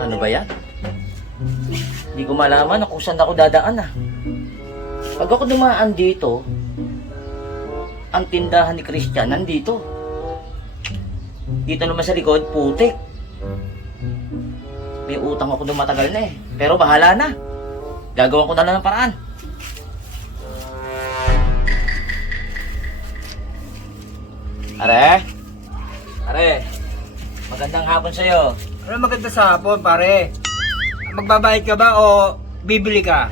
Ano ba yan? Hindi ko malaman kung saan ako dadaan ah. Pag ako dumaan dito, ang tindahan ni Christian nandito. Dito naman sa likod, putik. May utang ako doon matagal na eh. Pero bahala na. Gagawin ko na lang ng paraan. Are? Are? Magandang hapon sa'yo. Ano maganda sa hapon, pare? Magbabayad ka ba o bibili ka?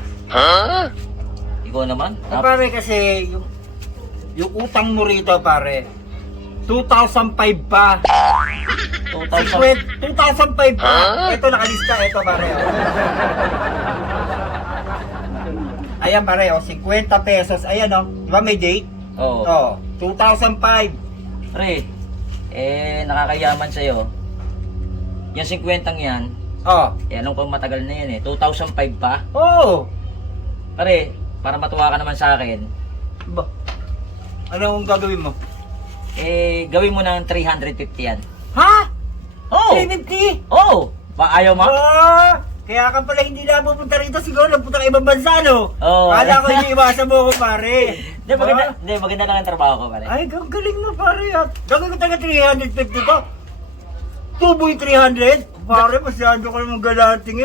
Ikaw naman? Pare, kasi yung utang mo rito, pare, 2,005 pa. 2,000. 2,005 pa. Ito nakalista, ito pare. Ayan pare, 50 pesos. Ayan di ba may date? Oo. 2,005. Pre, nakakayaman sa'yo. Yung 50 yan, alam ko matagal na yan eh. 2,005 pa. Pare, para matuwa ka naman sa akin. Ba? Ano ang gagawin mo? Gawin mo ng 350 yan. Ha? Oo! 350? Oo! Ayaw mo? Kaya ka pala hindi na pupunta rito, siguro napunta ka ibang bansa, no? Oo. Kala ko iniiwasan mo ako, pare. Maganda lang ang trabaho ko, pare. Ay, galing mo, pare. Gagawin ko taga 350 ko. Tuboy 300? Pare, masyado ka naman galanting.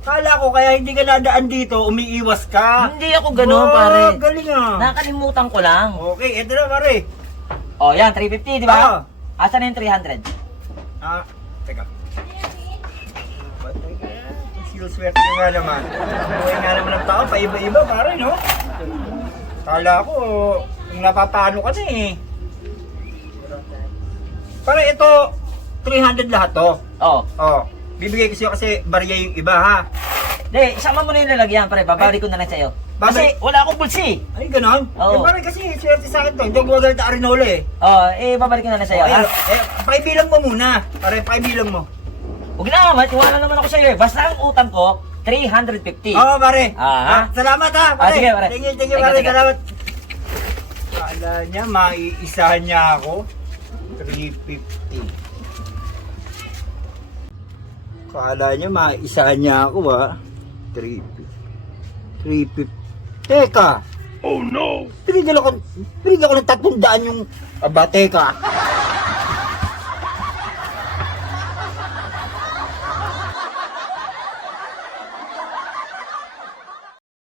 Kala ko, kaya hindi ka nadaan dito, umiiwas ka. Hindi ako ganun, pare. Galing ah. Nakalimutan ko lang. Okay, eto na, pare. Yan, 350, di ba? Asan na yung 300? Teka. Swerte ko nga naman. Buhay nga naman ng tao, paiba-iba, pare, no? Kala ko, kung napapano ka na eh. Pare, ito, 300 lahat to. Bibigay ko sa'yo kasi barya yung iba, ha? Hindi, isama mo na yung lalagyan, pare. Babalik ko na lang sa'yo. Kasi wala akong bulsi. Ay, ganon? Oo. Pare, kasi swerte sa akin to. Hindi ako gumagalit na Arinola eh. Babalik ko na lang sa'yo, ha? Pakibilang mo muna. Pare, pakibilang mo. Huwag na, matiwala naman ako sa'yo eh. Basta ang utang ko, 350. Pare. Salamat, ha, pare. Sige, pare. Thank you, pare. Salamat. Kala niya, maiisahan niya ako. 350. Kala niya, maiisahan niya ako, ha. 350. Teka. Oh, no. Pinigyan ako ng 300 yung... teka.